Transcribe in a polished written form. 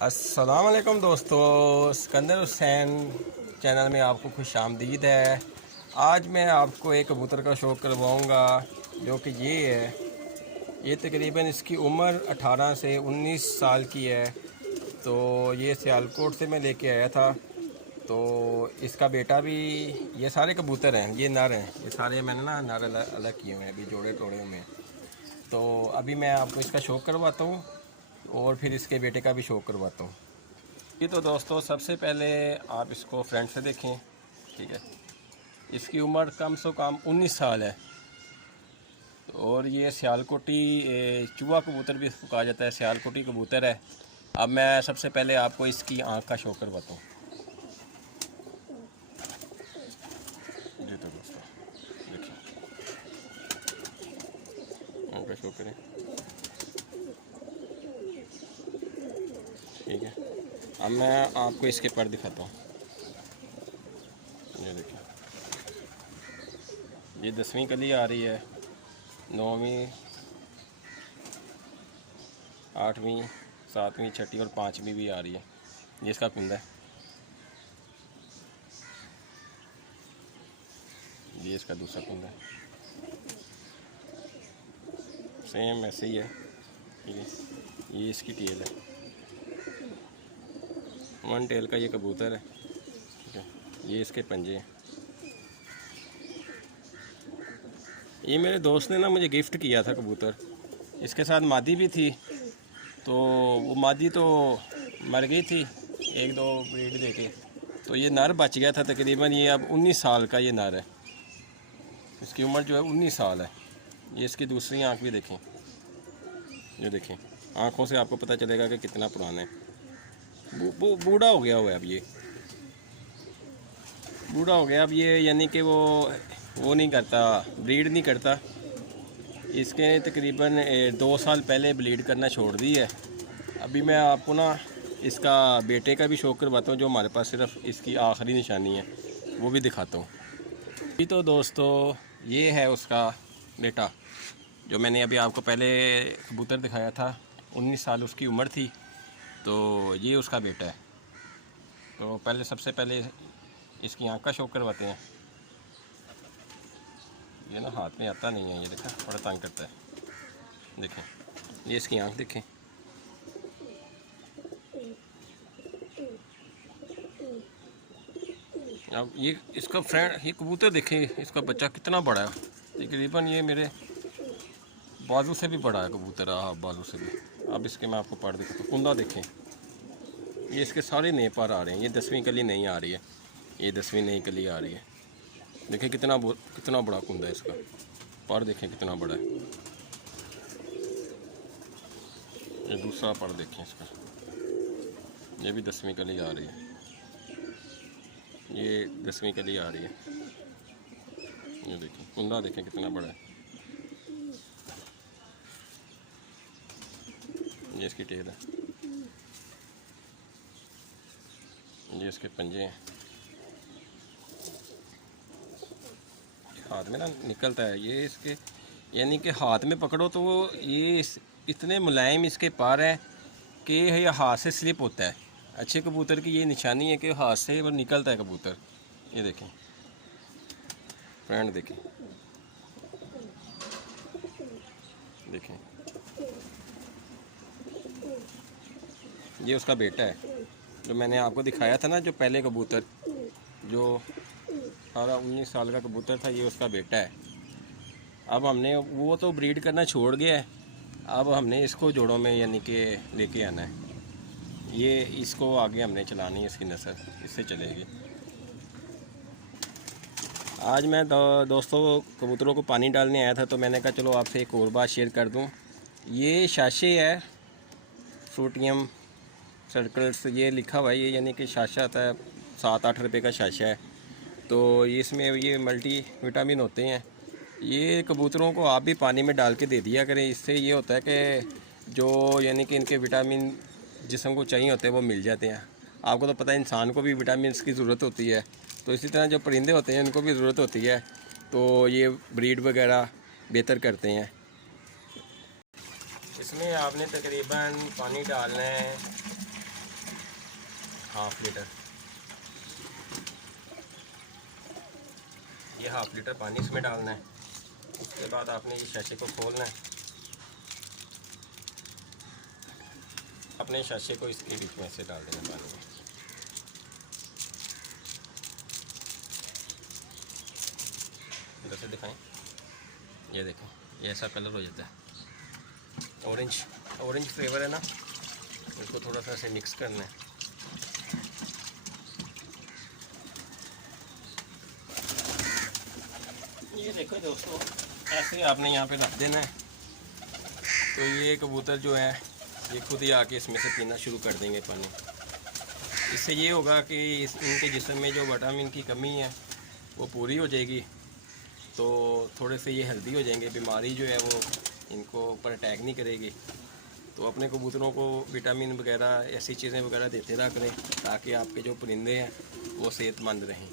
अस्सलाम वालेकुम दोस्तों, सिकंदर हुसैन चैनल में आपको खुश आमदीद है। आज मैं आपको एक कबूतर का शौक़ करवाऊंगा जो कि ये है। ये तकरीबन इसकी उम्र 18 से 19 साल की है। तो ये सियालकोट से मैं लेके आया था। तो इसका बेटा भी, ये सारे कबूतर हैं, ये नर हैं, ये सारे मैंने ना नर अलग अलग किए हुए हैं, अभी जोड़े तोड़े हुए हैं। तो अभी मैं आपको इसका शौक़ करवाता हूँ और फिर इसके बेटे का भी शौक़ करवाता हूँ। ये तो दोस्तों सबसे पहले आप इसको फ्रंट से देखें, ठीक है। इसकी उम्र कम से कम 19 साल है और ये सियालकोटी चूहा कबूतर भी इसको कहा जाता है, सियालकोटी कबूतर है। अब मैं सबसे पहले आपको इसकी आँख का शौक़ करवाता हूँ। जी तो दोस्तों देखिए, आँख का शौक़ करें, ठीक है। अब मैं आपको इसके पर दिखाता हूँ। ये देखिए, ये 10वीं कली आ रही है, 9वीं, 8वीं, 7वीं, 6वीं और 5वीं भी आ रही है। ये इसका कुंदा है, ये इसका दूसरा कुंदा है, सेम ऐसे ही है, ठीक है। ये इसकी टेल है, वन टेल का ये कबूतर है, ठीक है। ये इसके पंजे हैं। ये मेरे दोस्त ने ना मुझे गिफ्ट किया था कबूतर, इसके साथ मादी भी थी। तो वो मादी तो मर गई थी एक दो ब्रीड देके, तो ये नर बच गया था। तकरीबन ये अब 19 साल का ये नर है, इसकी उम्र जो है 19 साल है। ये इसकी दूसरी आँख भी देखें, ये देखें, आँखों से आपको पता चलेगा कि कितना पुराना है। बूढ़ा हो गया हुआ है अब, ये बूढ़ा हो गया अब ये, यानी कि वो नहीं करता, ब्रीड नहीं करता। इसके तकरीबन 2 साल पहले ब्रीड करना छोड़ दी है। अभी मैं आपको ना इसका बेटे का भी शौक़ करवाता हूँ, जो हमारे पास सिर्फ इसकी आखिरी निशानी है, वो भी दिखाता हूँ। अभी तो दोस्तों ये है उसका बेटा, जो मैंने अभी आपको पहले कबूतर दिखाया था, 19 साल उसकी उम्र थी। तो ये उसका बेटा है। तो पहले सबसे पहले इसकी आँख का शौक़ करवाते हैं। ये ना हाथ में आता नहीं है, ये देखा, बड़ा तंग करता है। देखें, ये इसकी आँख देखें, अब ये इसका फ्रेंड, ये कबूतर देखें, इसका बच्चा कितना बड़ा है। तकरीबन ये मेरे बाजू से भी बड़ा है कबूतर, बाजू से भी। अब इसके मैं आपको पढ़ दिखाता हूँ। कुंदा देखें, ये इसके सारे नए पर आ रहे हैं। ये 10वीं कली नहीं आ रही है, ये 10वीं नई कली आ रही है। देखें कितना बड़ा कुंदा है इसका, पर देखें कितना बड़ा है। ये दूसरा पर देखें इसका, ये भी 10वीं कली आ रही है, ये 10वीं कली आ रही है। ये देखें कुंदा, देखें कितना बड़ा है। ये इसकी टेल है, ये इसके पंजे हैं। हाथ में ना निकलता है ये इसके, यानी कि हाथ में पकड़ो तो वो ये इतने मुलायम इसके पार है कि ये हाथ से स्लिप होता है। अच्छे कबूतर की ये निशानी है कि हाथ से वो निकलता है कबूतर। ये देखें फ्रेंड, देखें देखें, ये उसका बेटा है जो मैंने आपको दिखाया था ना, जो पहले कबूतर जो 18-19 साल का कबूतर था, ये उसका बेटा है। अब हमने, वो तो ब्रीड करना छोड़ गया है, अब हमने इसको जोड़ों में यानी कि लेके आना है। ये इसको आगे हमने चलानी है, इसकी नस्ल इससे चलेगी। आज मैं दोस्तों कबूतरों को पानी डालने आया था, तो मैंने कहा चलो आपसे एक और बात शेयर कर दूं। ये शाशे है, फ्रूटियम सर्कल्स ये लिखा हुआ है, ये यानी कि शाशा आता है, 7-8 रुपये का शाशा है। तो इसमें ये मल्टी विटामिन होते हैं। ये कबूतरों को आप भी पानी में डाल के दे दिया करें, इससे ये होता है कि जो यानी कि इनके विटामिन जिस्म को चाहिए होते हैं वो मिल जाते हैं। आपको तो पता है इंसान को भी विटामिन की ज़रूरत होती है, तो इसी तरह जो परिंदे होते हैं इनको भी ज़रूरत होती है। तो ये ब्रीड वगैरह बेहतर करते हैं। इसमें आपने तकरीबन पानी डालना है हाफ लीटर। ये हाफ लीटर पानी इसमें डालना है। उसके बाद आपने ये शीशे को खोलना है। अपने शीशे को इसके बीच में से डाल देना पानी में। इधर से दिखाएं, ये देखें, ये ऐसा कलर हो जाता है। ऑरेंज फ्लेवर है ना, इसको थोड़ा सा ऐसे मिक्स करना है। ये देखो दोस्तों, ऐसे आपने यहाँ पे रख देना है। तो ये कबूतर जो है ये खुद ही आके इसमें से पीना शुरू कर देंगे पानी। इससे ये होगा कि इनके जिस्म में जो विटामिन की कमी है वो पूरी हो जाएगी। तो थोड़े से ये हेल्दी हो जाएंगे, बीमारी जो है वो इनको ऊपर अटैक नहीं करेगी। तो अपने कबूतरों को विटामिन वगैरह ऐसी चीज़ें वगैरह देते रहा करें ताकि आपके जो परिंदे हैं वो सेहतमंद रहें।